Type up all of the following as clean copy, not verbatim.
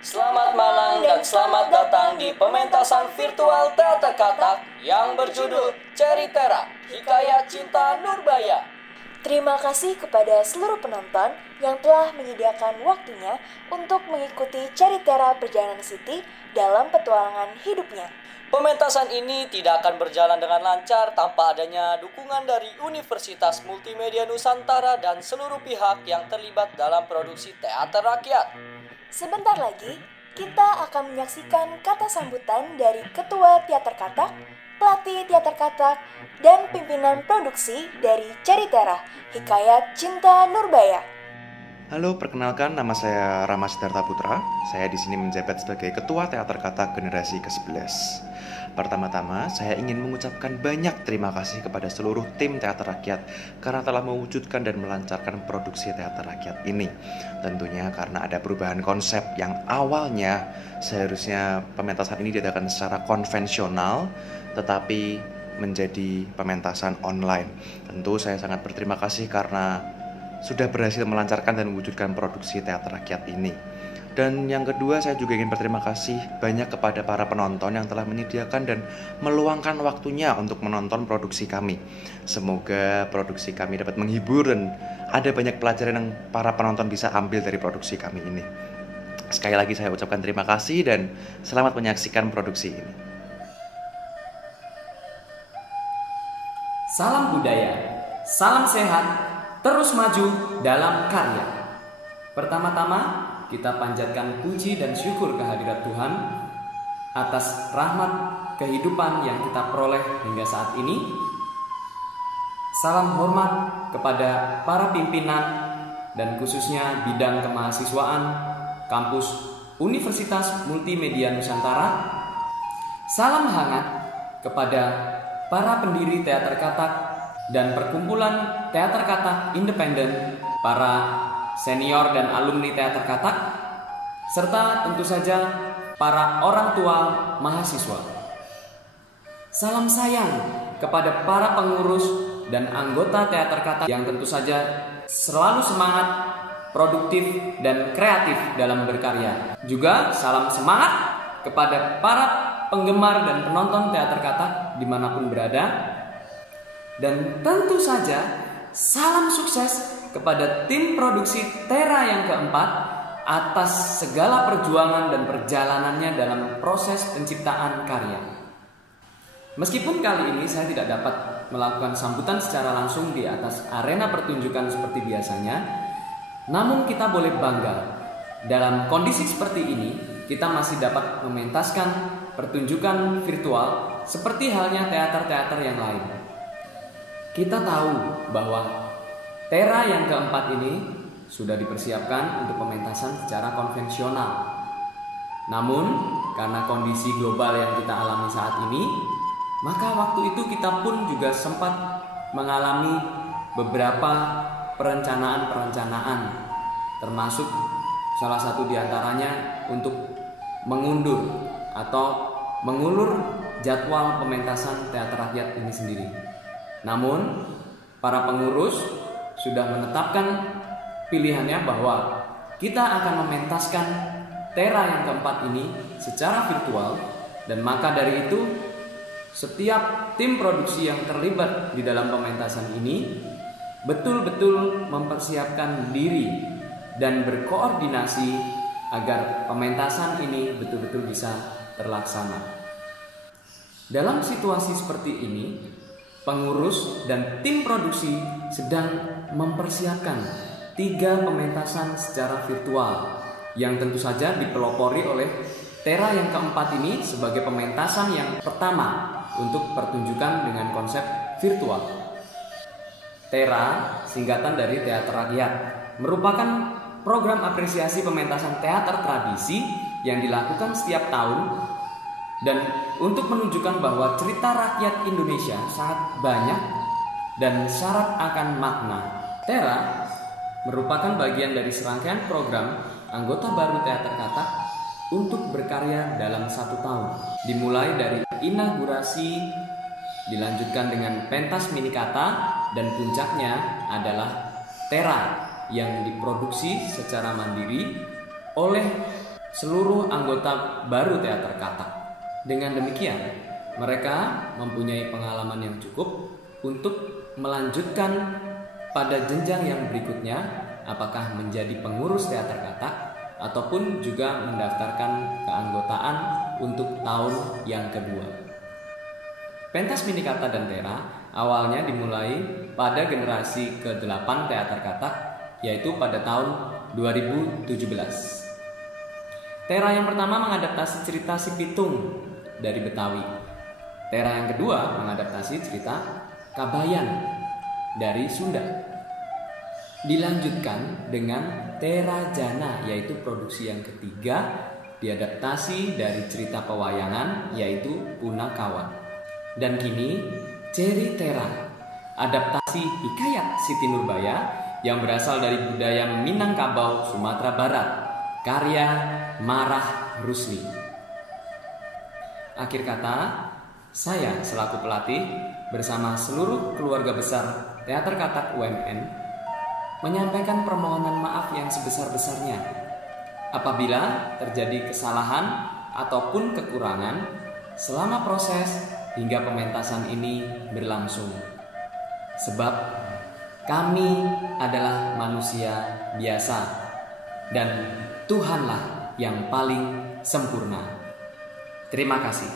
Selamat malam dan selamat datang di pementasan virtual teater katak yang berjudul Ceritera, Hikayat Cinta Nurbaya. Terima kasih kepada seluruh penonton yang telah menyediakan waktunya untuk mengikuti Ceritera Perjalanan Siti dalam petualangan hidupnya. Pementasan ini tidak akan berjalan dengan lancar tanpa adanya dukungan dari Universitas Multimedia Nusantara dan seluruh pihak yang terlibat dalam produksi teater rakyat. Sebentar lagi, kita akan menyaksikan kata sambutan dari Ketua Teater Katak, pelatih teater katak, dan pimpinan produksi dari Ceritera, Hikayat Cinta Nurbaya. Halo, perkenalkan nama saya Rama Siddhartha Putra. Saya di sini menjabat sebagai Ketua Teater Katak generasi ke-11. Pertama-tama, saya ingin mengucapkan banyak terima kasih kepada seluruh tim teater rakyat karena telah mewujudkan dan melancarkan produksi teater rakyat ini. Tentunya karena ada perubahan konsep yang awalnya seharusnya pementasan ini diadakan secara konvensional, tetapi menjadi pementasan online. Tentu saya sangat berterima kasih karena sudah berhasil melancarkan dan mewujudkan produksi teater rakyat ini. Dan yang kedua, saya juga ingin berterima kasih banyak kepada para penonton yang telah menyediakan dan meluangkan waktunya untuk menonton produksi kami. Semoga produksi kami dapat menghibur dan ada banyak pelajaran yang para penonton bisa ambil dari produksi kami ini. Sekali lagi saya ucapkan terima kasih dan selamat menyaksikan produksi ini. Salam budaya, salam sehat, terus maju dalam karya. Pertama-tama, kita panjatkan puji dan syukur kehadirat Tuhan atas rahmat kehidupan yang kita peroleh hingga saat ini. Salam hormat kepada para pimpinan dan khususnya bidang kemahasiswaan kampus Universitas Multimedia Nusantara. Salam hangat kepada para pendiri teater katak dan perkumpulan teater katak independen, para senior dan alumni teater katak, serta tentu saja para orang tua mahasiswa. Salam sayang kepada para pengurus dan anggota teater katak yang tentu saja selalu semangat, produktif, dan kreatif dalam berkarya. Juga salam semangat kepada para penggemar dan penonton teater katak dimanapun berada. Dan tentu saja salam sukses kepada tim produksi Tera yang keempat atas segala perjuangan dan perjalanannya dalam proses penciptaan karya. Meskipun kali ini saya tidak dapat melakukan sambutan secara langsung di atas arena pertunjukan seperti biasanya, namun kita boleh bangga dalam kondisi seperti ini kita masih dapat mementaskan pertunjukan virtual seperti halnya teater-teater yang lain. Kita tahu bahwa Tera yang keempat ini sudah dipersiapkan untuk pementasan secara konvensional. Namun, karena kondisi global yang kita alami saat ini, maka waktu itu kita pun juga sempat mengalami beberapa perencanaan-perencanaan, termasuk salah satu diantaranya untuk mengundur atau mengulur jadwal pementasan teater rakyat ini sendiri. Namun, para pengurus sudah menetapkan pilihannya bahwa kita akan mementaskan Tera yang keempat ini secara virtual, dan maka dari itu setiap tim produksi yang terlibat di dalam pementasan ini betul-betul mempersiapkan diri dan berkoordinasi agar pementasan ini betul-betul bisa terlaksana. Dalam situasi seperti ini, pengurus dan tim produksi sedang mempersiapkan 3 pementasan secara virtual yang tentu saja dipelopori oleh Tera yang keempat ini sebagai pementasan yang pertama untuk pertunjukan dengan konsep virtual. Tera, singkatan dari Teater Rakyat, merupakan program apresiasi pementasan teater tradisi yang dilakukan setiap tahun, dan untuk menunjukkan bahwa cerita rakyat Indonesia sangat banyak dan syarat akan makna. Tera merupakan bagian dari serangkaian program anggota baru teater katak untuk berkarya dalam 1 tahun. Dimulai dari inaugurasi, dilanjutkan dengan pentas mini kata, dan puncaknya adalah Tera yang diproduksi secara mandiri oleh seluruh anggota baru teater katak. Dengan demikian, mereka mempunyai pengalaman yang cukup untuk melanjutkan pada jenjang yang berikutnya, apakah menjadi pengurus teater katak ataupun juga mendaftarkan keanggotaan untuk tahun yang kedua. Pentas Mini Kata dan Tera awalnya dimulai pada generasi ke-8 teater katak, yaitu pada tahun 2017. Tera yang pertama mengadaptasi cerita Si Pitung dari Betawi. Tera yang kedua mengadaptasi cerita Kabayan dari Sunda. Dilanjutkan dengan Tera Jana, yaitu produksi yang ketiga, diadaptasi dari cerita pewayangan yaitu Punakawan. Dan kini Ceri Tera, adaptasi hikayat Siti Nurbaya yang berasal dari budaya Minangkabau, Sumatera Barat, karya Marah Rusli. Akhir kata, saya selaku pelatih bersama seluruh keluarga besar Teater Katak UMN menyampaikan permohonan maaf yang sebesar-besarnya apabila terjadi kesalahan ataupun kekurangan selama proses hingga pementasan ini berlangsung. Sebab kami adalah manusia biasa dan Tuhanlah yang paling sempurna. Terima kasih.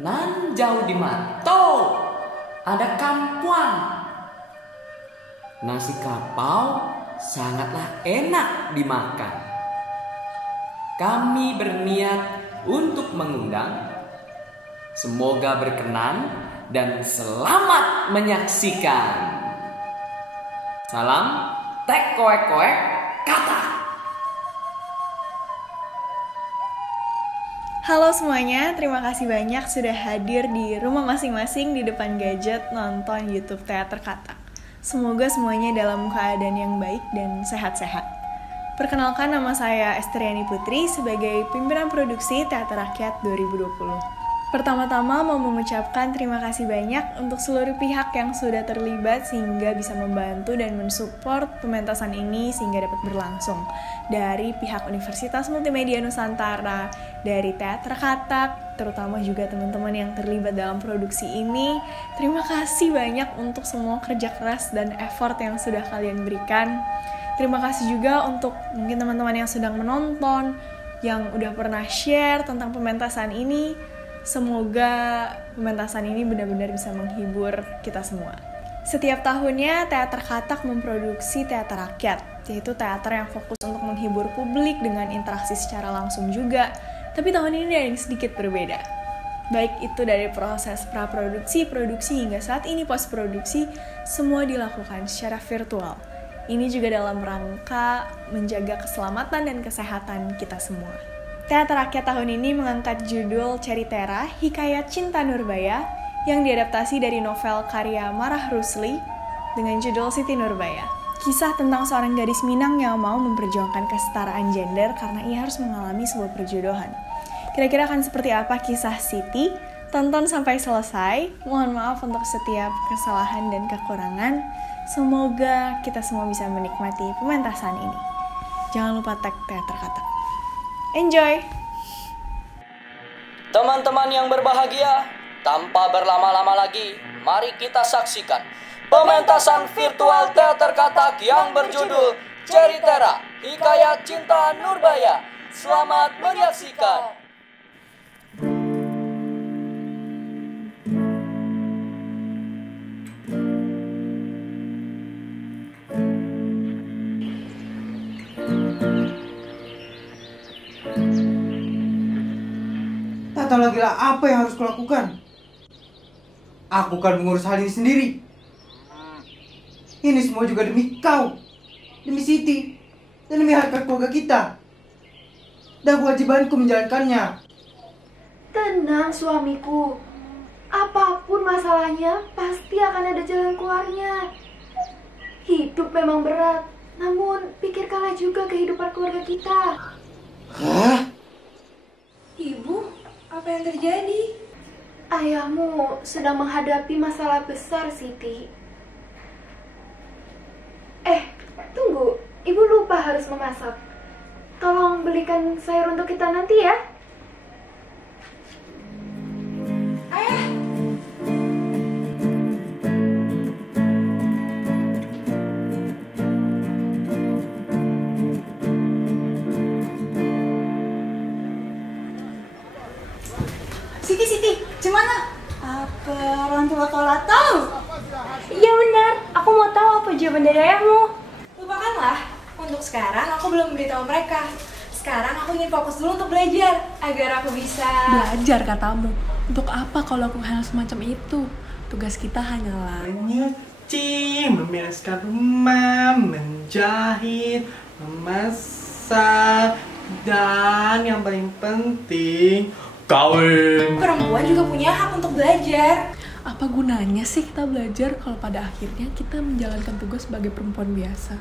Nan jauh di Mato ada kampuang. Nasi kapau sangatlah enak dimakan. Kami berniat untuk mengundang. Semoga berkenan dan selamat menyaksikan. Salam tek koek koek kata. Halo semuanya, terima kasih banyak sudah hadir di rumah masing-masing di depan gadget nonton YouTube Teater Katak. Semoga semuanya dalam keadaan yang baik dan sehat-sehat. Perkenalkan, nama saya Esteriani Putri sebagai pimpinan produksi Teater Rakyat 2020. Pertama-tama mau mengucapkan terima kasih banyak untuk seluruh pihak yang sudah terlibat sehingga bisa membantu dan mensupport pementasan ini sehingga dapat berlangsung. Dari pihak Universitas Multimedia Nusantara, dari Teater Katak, terutama juga teman-teman yang terlibat dalam produksi ini. Terima kasih banyak untuk semua kerja keras dan effort yang sudah kalian berikan. Terima kasih juga untuk mungkin teman-teman yang sedang menonton, yang udah pernah share tentang pementasan ini. Semoga pementasan ini benar-benar bisa menghibur kita semua. Setiap tahunnya Teater Katak memproduksi teater rakyat, yaitu teater yang fokus untuk menghibur publik dengan interaksi secara langsung juga. Tapi tahun ini ada yang sedikit berbeda. Baik itu dari proses praproduksi, produksi hingga saat ini postproduksi, semua dilakukan secara virtual. Ini juga dalam rangka menjaga keselamatan dan kesehatan kita semua. Teater Rakyat tahun ini mengangkat judul Ceri Tera, Hikayat Cinta Nurbaya, yang diadaptasi dari novel karya Marah Rusli dengan judul Siti Nurbaya. Kisah tentang seorang gadis Minang yang mau memperjuangkan kesetaraan gender karena ia harus mengalami sebuah perjodohan. Kira-kira akan seperti apa kisah Siti? Tonton sampai selesai. Mohon maaf untuk setiap kesalahan dan kekurangan. Semoga kita semua bisa menikmati pementasan ini. Jangan lupa tag Teater Katak. Enjoy! Teman-teman yang berbahagia, tanpa berlama-lama lagi, mari kita saksikan pementasan virtual Teater Katak yang berjudul Ceri Tera, Hikayat Cinta Nurbaya. Selamat menyaksikan! Tak tahu lagi lah apa yang harus kulakukan. Aku akan mengurus hal ini sendiri. Ini semua juga demi kau, demi Siti, dan demi harkat keluarga kita. Dan kewajibanku menjalankannya. Tenang suamiku, apapun masalahnya pasti akan ada jalan keluarnya. Hidup memang berat, namun pikirkanlah juga kehidupan keluarga kita. Hah? Ibu, apa yang terjadi? Ayahmu sedang menghadapi masalah besar, Siti. Tunggu, ibu lupa lupa harus memasak. Tolong belikan sayur untuk kita nanti ya. Ayah. Siti, gimana? Apa orang tua kau lah tahu? Iya benar, aku mau tahu apa jawaban dari ayahmu. Lupakanlah, untuk sekarang aku belum beritahu mereka. Sekarang aku ingin fokus dulu untuk belajar, agar aku bisa... Belajar katamu, untuk apa kau lakukan hal semacam itu? Tugas kita hanyalah Menyuci, membereskan rumah, menjahit, memasak, dan yang paling penting, kawin. Perempuan juga punya hak untuk belajar. apa gunanya sih kita belajar kalau pada akhirnya kita menjalankan tugas sebagai perempuan biasa?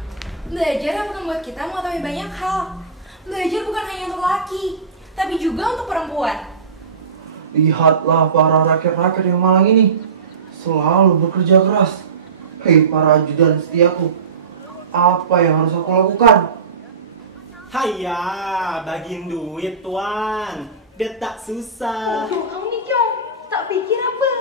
Belajar dapat membuat kita mengetahui banyak hal. Belajar bukan hanya untuk laki, tapi juga untuk perempuan. Lihatlah para rakyat-rakyat yang malang ini selalu bekerja keras. Hei para ajudan setiaku, apa yang harus aku lakukan? Haya, bagiin duit tuan. Dia tak susah. Kamu nih Kyong, tak pikir apa?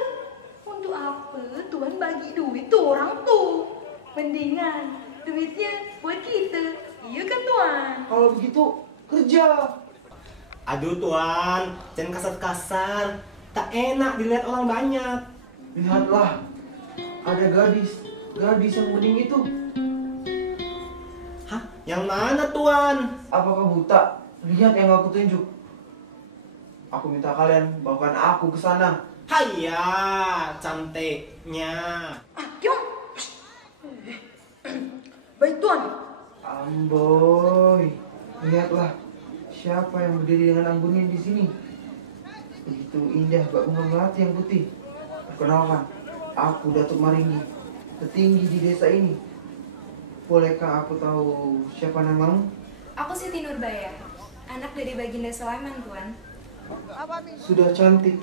Untuk apa Tuhan bagi duit tuh orang tuh? Mendingan duitnya buat kita, iya kan Tuan? Kalau begitu kerja. Aduh tuan, jangan kasar-kasar. Tak enak dilihat orang banyak. Lihatlah, ada gadis yang bening itu. Hah? Yang mana tuan? Apakah buta? Lihat yang aku tunjuk. Aku minta kalian bawakan aku ke sana. Haya, cantiknya. Kyong, baik Tuan. Amboy, lihatlah siapa yang berdiri dengan anggunin di sini. Begitu indah bak bunga melati yang putih. Perkenalkan, aku Datuk Maringgi, tertinggi di desa ini. Bolehkah aku tahu siapa namamu? Aku Siti Nurbaya, anak dari Baginda Sulaiman, Tuan. Sudah cantik,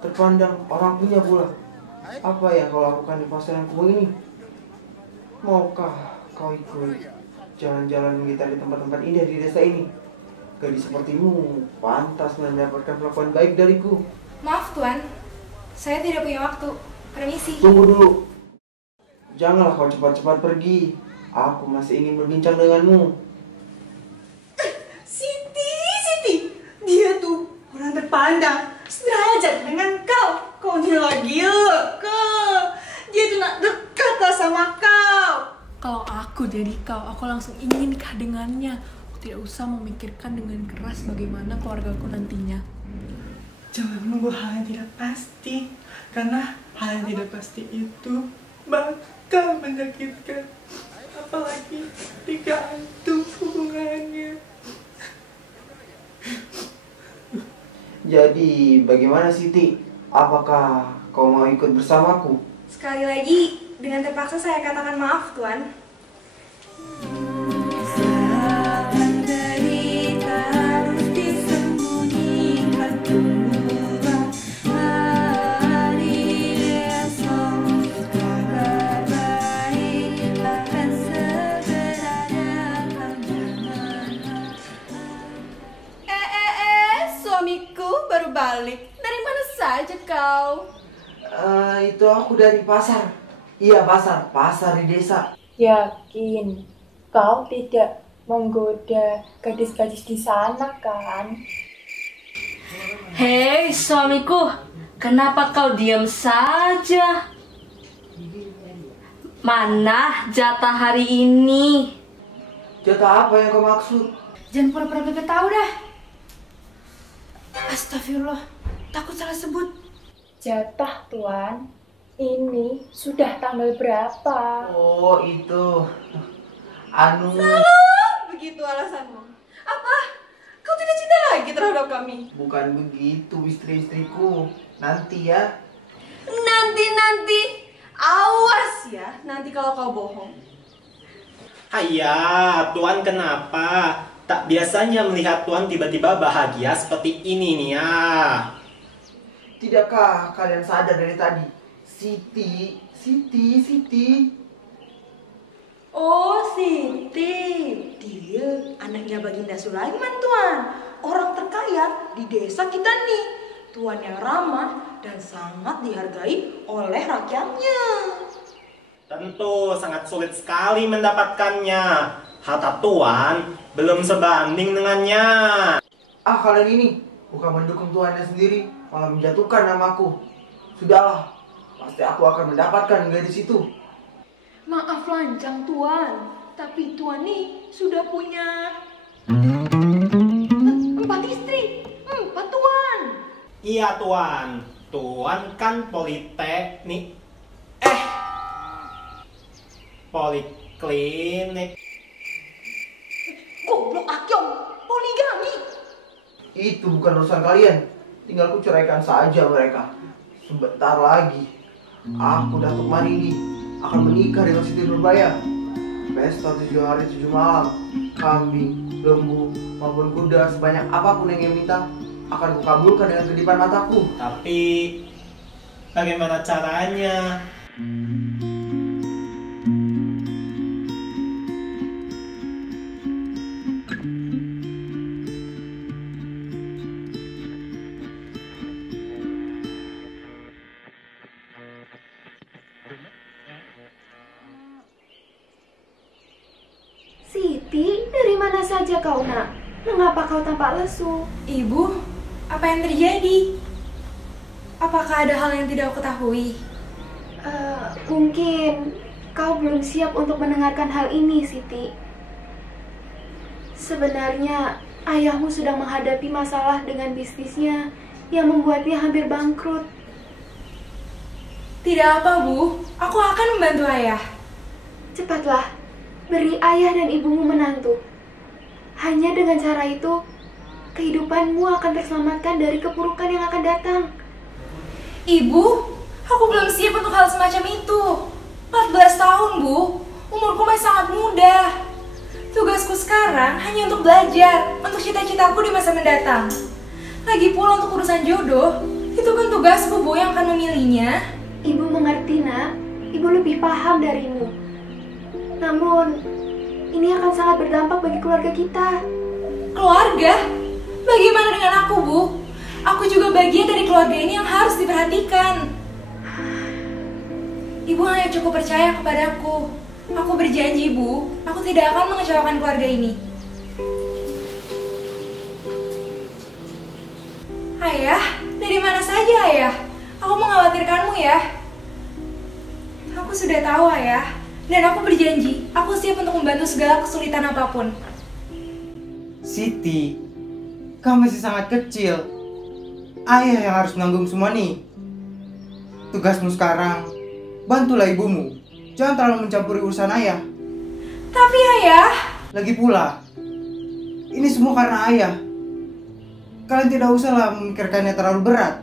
terpandang, orang punya pula. Apa yang kau lakukan di pasaran kebun ini? Maukah kau ikut jalan-jalan kita di tempat-tempat indah di desa ini? Gadis sepertimu pantas mendapatkan perlakuan baik dariku. Maaf, Tuan. Saya tidak punya waktu. Permisi. Tunggu dulu. Janganlah kau cepat-cepat pergi. Aku masih ingin berbincang denganmu. Siti, dia tuh orang terpandang, sederajat dengan kau. Kau gila kau. Dia tuh nak dekat sama kau. Kalau aku jadi kau, aku langsung ingin nikah dengannya. Aku tidak usah memikirkan dengan keras bagaimana keluargaku nantinya. Jangan menunggu hal yang tidak pasti, karena hal yang tidak pasti itu bakal menyakitkan, apalagi digantung hubungannya. Jadi bagaimana Siti? Apakah kau mau ikut bersamaku? Sekali lagi, dengan terpaksa saya katakan maaf, Tuan. Suamiku baru balik. Dari mana saja kau? Itu aku dari pasar. Iya pasar di desa. Yakin kau tidak menggoda gadis-gadis di sana kan? Hei suamiku, kenapa kau diam saja? Mana jatah hari ini? Jatah apa yang kau maksud? Jangan pura-pura bebek tahu dah. Astagfirullah, takut salah sebut. Jatah Tuan, ini sudah tanggal berapa? Oh itu anu. Begitu alasanmu. Apa? Kau tidak cinta lagi terhadap kami? Bukan begitu istri-istriku. Nanti ya. Nanti. Awas ya, nanti kalau kau bohong. Haya, tuan kenapa? Tak biasanya melihat tuan tiba-tiba bahagia seperti ini nih ya. Tidakkah kalian sadar dari tadi? Siti. Oh, Siti. Dia anaknya Baginda Sulaiman, Tuan. Orang terkaya di desa kita nih. Tuan yang ramah dan sangat dihargai oleh rakyatnya. Tentu sangat sulit sekali mendapatkannya. Harta Tuan belum sebanding dengannya. Kalian ini bukan mendukung tuannya sendiri, malah menjatuhkan namaku. Sudahlah, pasti aku akan mendapatkan gadis itu. Maaf lancang, Tuan. Tapi Tuan nih sudah punya 4 istri. 4, Tuan. Iya, Tuan. Tuan kan politeknik. Poliklinik. Goblok Akyong, poligami. Itu bukan urusan kalian. Tinggal ku ceraikan saja mereka. Sebentar lagi, aku Datuk Maringgi akan menikah dengan Siti Nurbaya. Pesta 7 hari 7 malam, kambing, lembu, maupun kuda sebanyak apapun yang ia minta akan kukabulkan dengan kedipan mataku. Tapi bagaimana caranya? Siti, dari mana saja kau, Nak? Mengapa kau tampak lesu? Ibu, apa yang terjadi? Apakah ada hal yang tidak aku ketahui? Mungkin kau belum siap untuk mendengarkan hal ini, Siti. Sebenarnya, ayahmu sedang menghadapi masalah dengan bisnisnya yang membuatnya hampir bangkrut. Tidak apa, Bu. Aku akan membantu ayah. Cepatlah, beri ayah dan ibumu menantu. Hanya dengan cara itu, kehidupanmu akan terselamatkan dari keburukan yang akan datang. Ibu, aku belum siap untuk hal semacam itu. 14 tahun, Bu. Umurku masih sangat muda. Tugasku sekarang hanya untuk belajar, untuk cita-citaku di masa mendatang. Lagi pula untuk urusan jodoh, itu kan tugasku, Bu, yang akan memilihnya. Ibu mengerti, Nak. Ibu lebih paham darimu. Namun, ini akan sangat berdampak bagi keluarga kita. Keluarga? Bagaimana dengan aku, Bu? Aku juga bagian dari keluarga ini yang harus diperhatikan. Ibu hanya cukup percaya kepadaku. Aku berjanji, Bu, aku tidak akan mengecewakan keluarga ini. Ayah, dari mana saja, Ayah? Aku mengkhawatirkanmu ya. Aku sudah tahu, Ayah. Dan aku berjanji, aku siap untuk membantu segala kesulitan apapun. Siti, kamu masih sangat kecil. Ayah yang harus menanggung semua nih. Tugasmu sekarang, bantulah ibumu. Jangan terlalu mencampuri urusan ayah. Tapi Ayah... Lagi pula, ini semua karena ayah. Kalian tidak usahlah memikirkannya terlalu berat.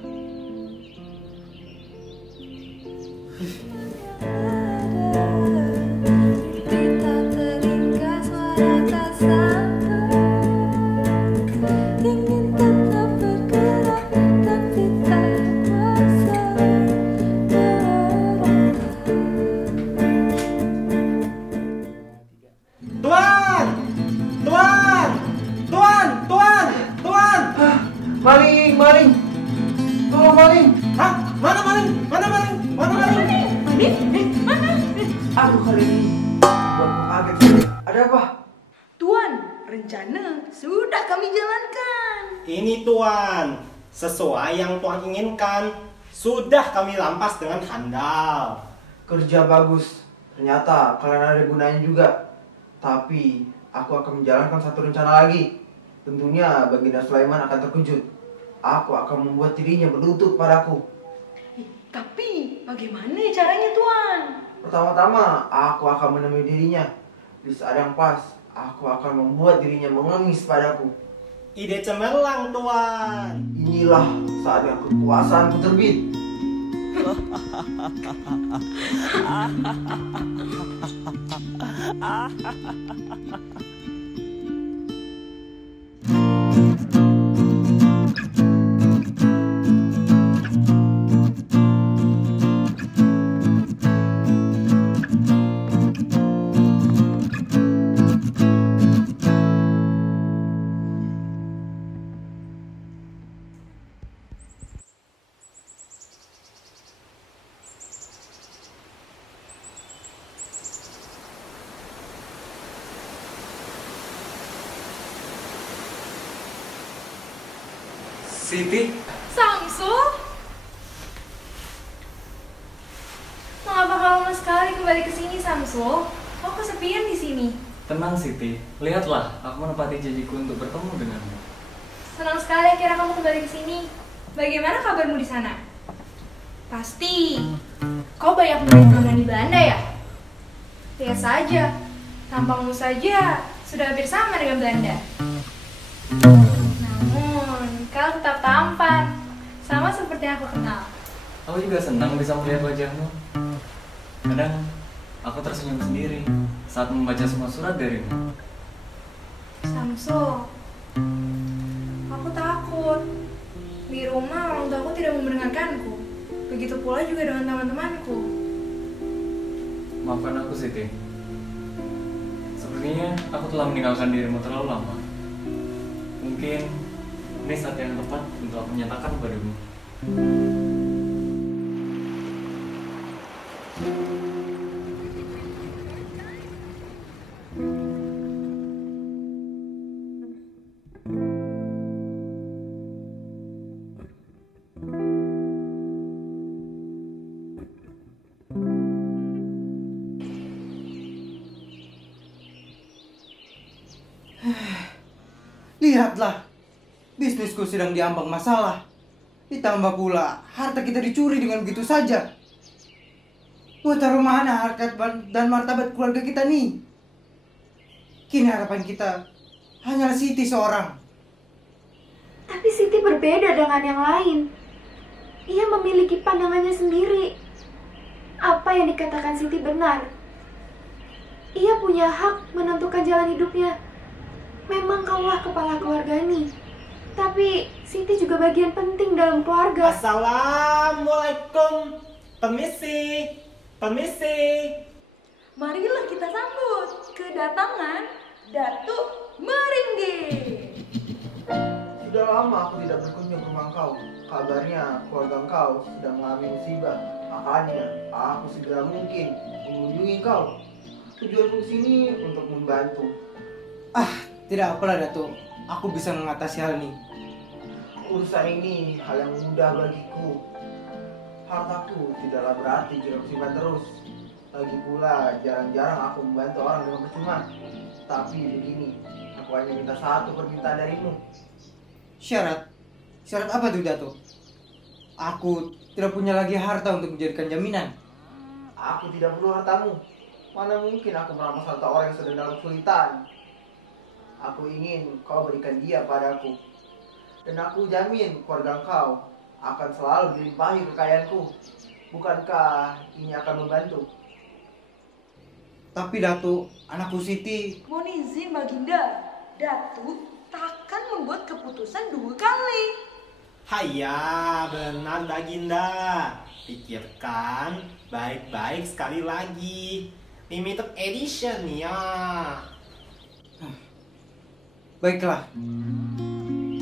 Maling! Tolong maling! Hah? Mana maling? Mana maling? Mana maling? Mana? Aduh, kali ini buatku kaget. Ada apa? Tuan, rencana sudah kami jalankan. Ini Tuan, sesuai yang Tuan inginkan. Sudah kami rampas dengan handal. Kerja bagus. Ternyata kalian ada gunanya juga. Tapi aku akan menjalankan satu rencana lagi. Tentunya Baginda Sulaiman akan terkejut. Aku akan membuat dirinya berlutut padaku. Tapi bagaimana caranya, Tuan? Pertama-tama, aku akan menemui dirinya. Di saat yang pas, aku akan membuat dirinya mengemis padaku. Ide cemerlang, Tuan. Inilah saatnya kekuasaanku terbit. Siti? Samsul? Mengapa kau lama sekali kembali ke sini, Samsul? Kau kesepian di sini. Tenang Siti, lihatlah aku menepati janjiku untuk bertemu denganmu. Senang sekali akhirnya kamu kembali ke sini. Bagaimana kabarmu di sana? Pasti kau banyak melihat makanan di Belanda ya? Lihat saja, tampangmu saja sudah hampir sama dengan Belanda. Namun, kau tetap tampan, sama seperti yang aku kenal. Aku juga senang bisa melihat wajahmu. Kadang aku tersenyum sendiri saat membaca semua surat darimu. Samsul, aku takut. Di rumah orang tuaku tidak mendengarkanku. Begitu pula juga dengan teman-temanku. Maafkan aku Siti. Sepertinya aku telah meninggalkan dirimu terlalu lama. Mungkin ini saat yang tepat untuk aku menyatakan padamu. Lihatlah, bisnisku sedang diambang masalah. Ditambah pula, harta kita dicuri dengan begitu saja. Mau taruh mana harkat dan martabat keluarga kita nih? Kini harapan kita hanyalah Siti seorang. Tapi Siti berbeda dengan yang lain. Ia memiliki pandangannya sendiri. Apa yang dikatakan Siti benar. Ia punya hak menentukan jalan hidupnya. Memang kaulah kepala keluarga ini, tapi Siti juga bagian penting dalam keluarga. Assalamualaikum. Permisi. Permisi. Marilah kita sambut kedatangan Datuk Maringgi. Sudah lama aku tidak berkunjung ke rumah kau. Kabarnya keluarga kau sedang mengalami musibah. Makanya aku segera mungkin mengunjungi kau. Tujuanku sini untuk membantu. Tidak apalah Datuk, aku bisa mengatasi hal ini. Urusan ini hal yang mudah bagiku. Hartaku tidaklah berarti jika simpan terus. Lagi pula jarang-jarang aku membantu orang dengan percuma. Tapi begini, aku hanya minta satu permintaan darimu. Syarat? Syarat apa tuh Datuk? Aku tidak punya lagi harta untuk menjadikan jaminan. Aku tidak perlu hartamu. Mana mungkin aku merampas harta orang yang sedang dalam kesulitan. Aku ingin kau berikan dia padaku. Dan aku jamin keluarga kau akan selalu dilimpahi kekayaanku. Bukankah ini akan membantu? Tapi Datuk, anakku Siti... Mohon izin Baginda, Datuk takkan membuat keputusan 2 kali. Haya, benar Baginda. Pikirkan baik-baik sekali lagi. Limited edition ya. Baiklah,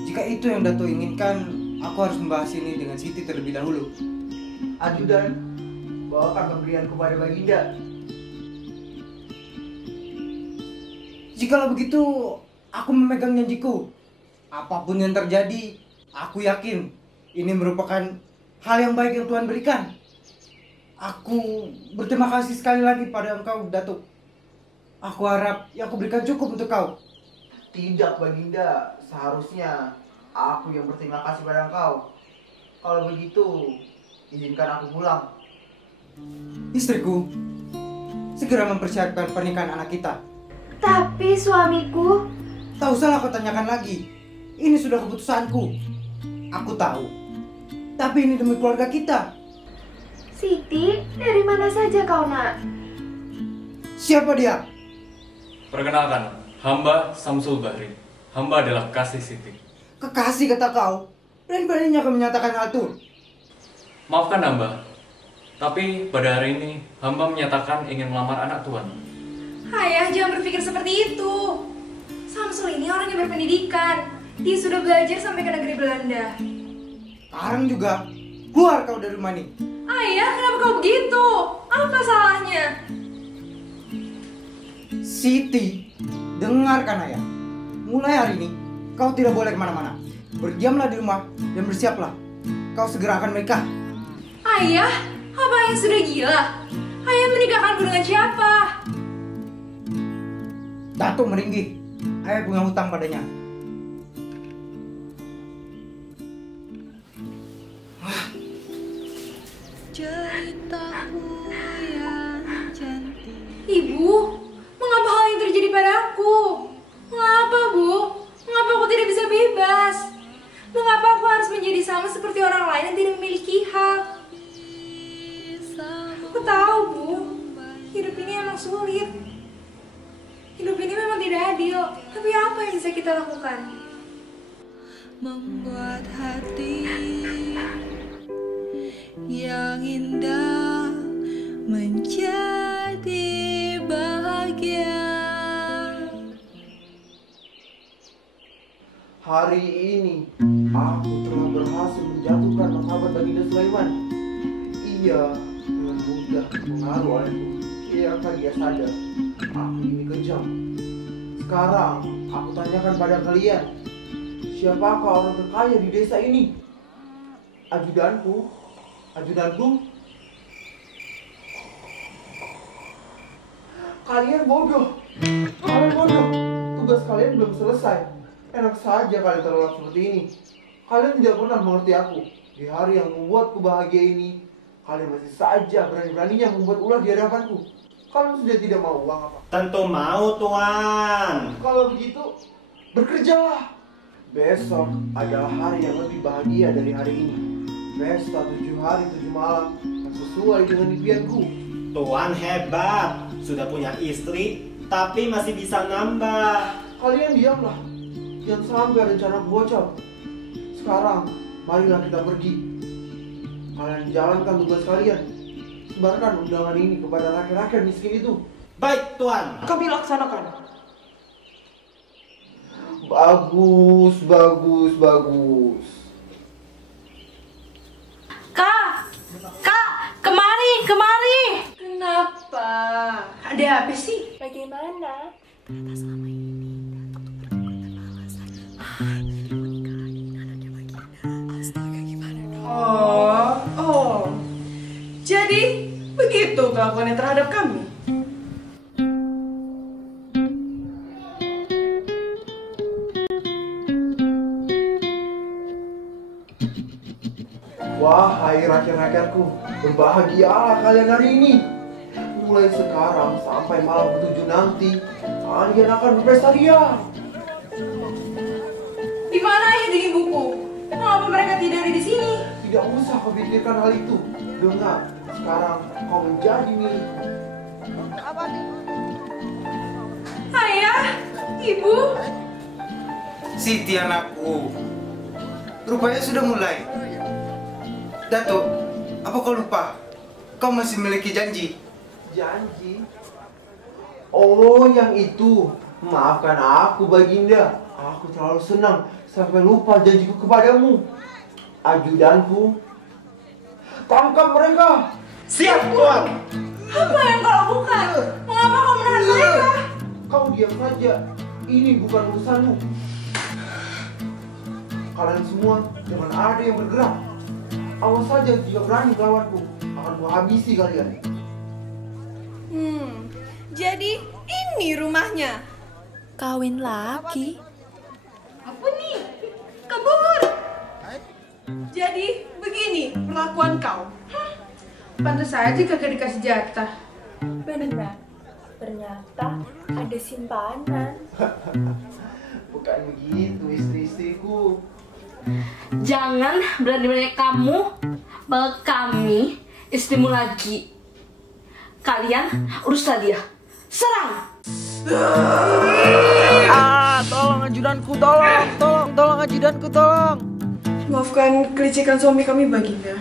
jika itu yang Datuk inginkan, aku harus membahas ini dengan Siti terlebih dahulu. Ajudan, bawakan pemberian kepada Baginda. Jikalau begitu, aku memegang janjiku. Apapun yang terjadi, aku yakin ini merupakan hal yang baik yang Tuhan berikan. Aku berterima kasih sekali lagi pada engkau, Datuk. Aku harap yang aku berikan cukup untuk kau. Tidak Baginda, seharusnya aku yang berterima kasih pada engkau. Kalau begitu, izinkan aku pulang. Istriku, segera mempersiapkan pernikahan anak kita. Tapi suamiku... Tak usahlah kau tanyakan lagi. Ini sudah keputusanku. Aku tahu. Tapi ini demi keluarga kita. Siti, dari mana saja kau nak? Siapa dia? Perkenalkan, hamba Samsul Bahri. Hamba adalah kekasih Siti. Kekasih kata kau? Berani-beraninya kau menyatakan hal itu? Maafkan hamba, tapi pada hari ini hamba menyatakan ingin melamar anak tuan. Ayah, jangan berpikir seperti itu. Samsul ini orang yang berpendidikan. Dia sudah belajar sampai ke negeri Belanda. Sekarang juga, keluar kau dari rumah ini. Ayah, kenapa kau begitu? Apa salahnya? Siti, dengarkan ayah. Mulai hari ini, kau tidak boleh kemana-mana. Berdiamlah di rumah dan bersiaplah. Kau segera akan menikah. Ayah, apa ayah sudah gila? Ayah menikahkanku dengan siapa? Datuk Meringgi, ayah punya hutang padanya. Ibu, mengapa hal yang terjadi padaku? Mengapa, Bu? Mengapa aku tidak bisa bebas? Mengapa aku harus menjadi sama seperti orang lain yang tidak memiliki hak? Aku tahu, Bu, hidup ini emang sulit. Hidup ini memang tidak adil. Tapi apa yang bisa kita lakukan? Membuat hati yang indah menjadi bahagia. Hari ini aku telah berhasil menjatuhkan martabat Baginda Sulaiman. Ia dengan mudah mengaruh olehku. Ia akan dia sadar aku ini kejam. Sekarang aku tanyakan pada kalian, siapakah orang terkaya di desa ini? Ajudanku? Kalian bodoh. Tugas kalian belum selesai. Enak saja kalian terlelap seperti ini. Kalian tidak pernah mengerti aku. Di hari yang membuatku bahagia ini, kalian masih saja berani-beraninya membuat ulah di hadapanku. Kalian sudah tidak mau uang apa? Tentu mau, Tuan. Kalau begitu, bekerjalah. Besok adalah hari yang lebih bahagia dari hari ini. Pesta 7 hari 7 malam yang sesuai dengan impianku. Tuan hebat. Sudah punya istri, tapi masih bisa nambah. Kalian diamlah. Jangan sampai rencana bocor. Sekarang, marilah kita pergi. Kalian jalankan tugas kalian. Sebarkan undangan ini kepada rakyat-rakyat miskin itu. Baik, Tuan. Kami laksanakan. Bagus. Kak, kemari. Kenapa? Ada apa sih? Bagaimana? Jadi begitu kelakuannya terhadap kami. Wahai rakyat-rakyatku, berbahagialah kalian hari ini. Mulai sekarang sampai malam ke-7 nanti, kalian akan berpesta ria. Di mana ayah dan ibuku? Mengapa mereka tidak ada di sini? Tidak usah kau pikirkan hal itu. Dengar, sekarang kau menjadi milikku. Ayah, ibu. Siti anakku, rupanya sudah mulai. Datuk, apa kau lupa? Kau masih memiliki janji. Janji? Oh, yang itu. Maafkan aku, Baginda. Aku terlalu senang sampai lupa janjiku kepadamu. Ajudanku, tangkap mereka. Siap, Tuan. Apa yang kau lakukan? Mengapa kau menahan mereka? Kau diam saja. Ini bukan urusanmu. Kalian semua jangan ada yang bergerak. Awas saja jika berani melawanku. Akan kuhabisi kalian. Jadi ini rumahnya. Kawin lagi. Apa nih? Kabur. Jadi begini perlakuan kau. Pantas saja kagak dikasih jatah. Benar. Ternyata ada simpanan. Bukan begitu istri-istriku. Jangan berani-berani kamu bahwa kami istrimu lagi. Kalian uruslah dia. Serang! Tolong ajudanku, tolong ajudanku, tolong. Maafkan kelicikan suami kami, Baginda.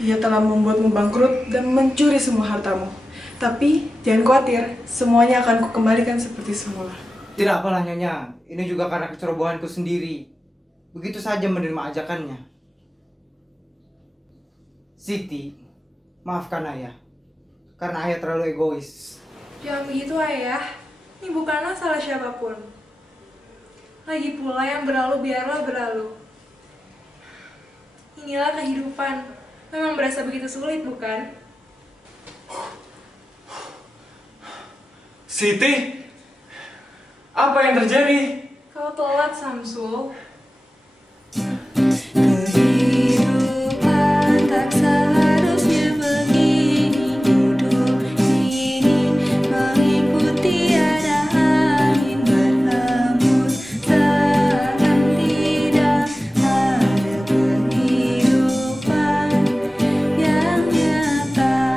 Ia telah membuatmu bangkrut dan mencuri semua hartamu. Tapi jangan khawatir, semuanya akan kukembalikan seperti semula. Tidak apalah Nyonya, ini juga karena kecerobohanku sendiri. Begitu saja menerima ajakannya. Siti, maafkan ayah. Karena ayah terlalu egois. Jangan begitu, ayah. Ini bukanlah salah siapapun. Lagi pula yang berlalu biarlah berlalu. Inilah kehidupan. Memang berasa begitu sulit, bukan? Siti, apa yang terjadi? Kau telat, Samsul. Kehidupan tak seharusnya begini. Hidup ini mengikuti ada angin berhembus. Seakan tidak ada kehidupan yang nyata.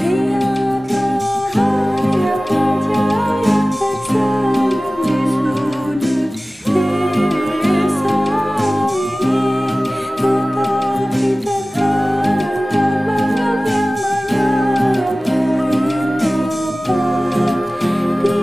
Lihatlah banyak wajah yang tersenyum di sudut desa ini. Tetapi terkadang banyak yang menyerap kehidupan di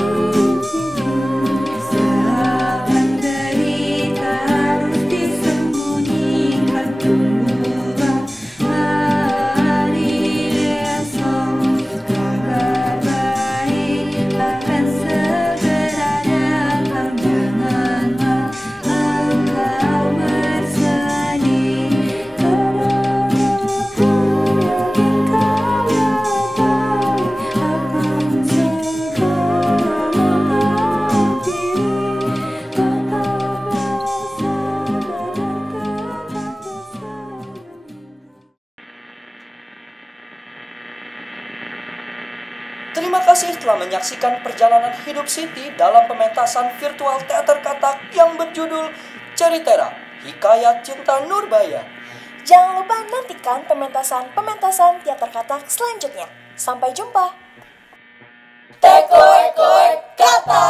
sini. Seakan derita harus disembunyikan. Tunggulah hari esok, kabar baik akan segera datang. Janganlah engkau bersedih, karena aku yakin kau yang baik akan segera menghampiri. Tetaplah sabar dan tetap bersama. Terima kasih telah menyaksikan perjalanan hidup Siti dalam pementasan virtual teater katak yang berjudul Ceritera, Hikayat Cinta Nurbaya. Jangan lupa nantikan pementasan teater katak selanjutnya. Sampai jumpa. Teko Eko Kata.